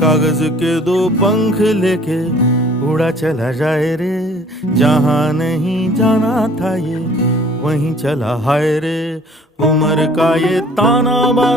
कागज के दो पंख लेके उड़ा चला जाए रे, जहाँ नहीं जाना था ये वहीं चला हाय रे। उम्र का ये ताना बाना